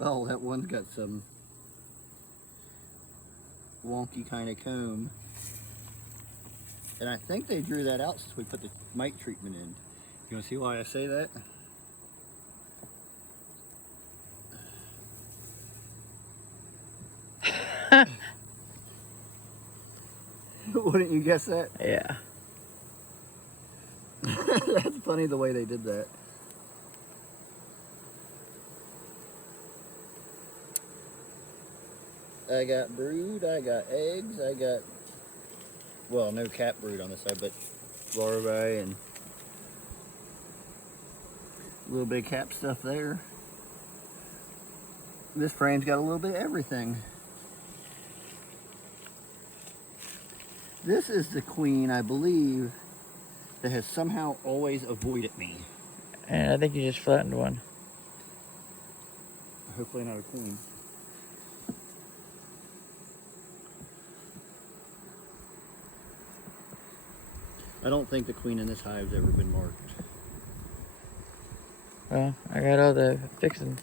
Oh, that one's got some wonky kind of comb. And I think they drew that out since we put the mite treatment in. You want to see why I say that? Wouldn't you guess that? Yeah. That's funny the way they did that. I got brood, I got eggs, I got, well, no cat brood on this side, but larvae and a little bit of cap stuff there. This frame's got a little bit of everything. This is the queen, I believe, that has somehow always avoided me. And I think you just flattened one. Hopefully not a queen. I don't think the queen in this hive's ever been marked. Well, I got all the fixings.